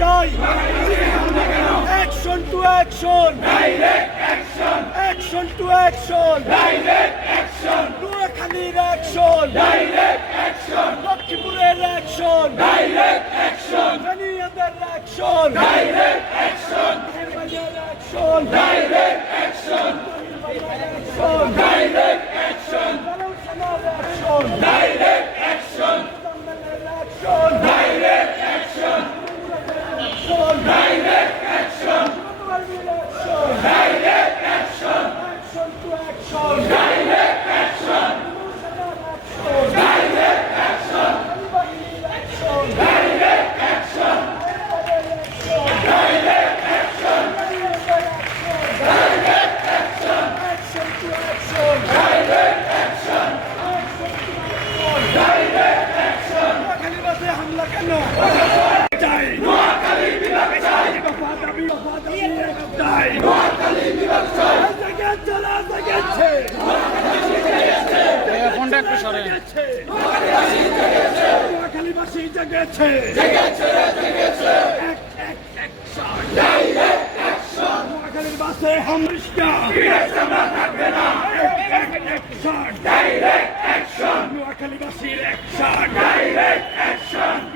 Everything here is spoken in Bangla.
চাই action to action action to action নোয়াখালীর অ্যাকশন লক্ষ্মীপুরের অ্যাকশন জানিয়াদের অ্যাকশন অ্যাকশন হামলা কেন চাই নোয়াখালী বিভাগ চাই নোয়াখালী বিভাগ চাই জেগেছে ফোনটা একটু সরে নোয়াখালীবাসী জেগেছে নোয়াখালীর বাসে হামলা নোয়াখালীবাসীর অ্যাকশন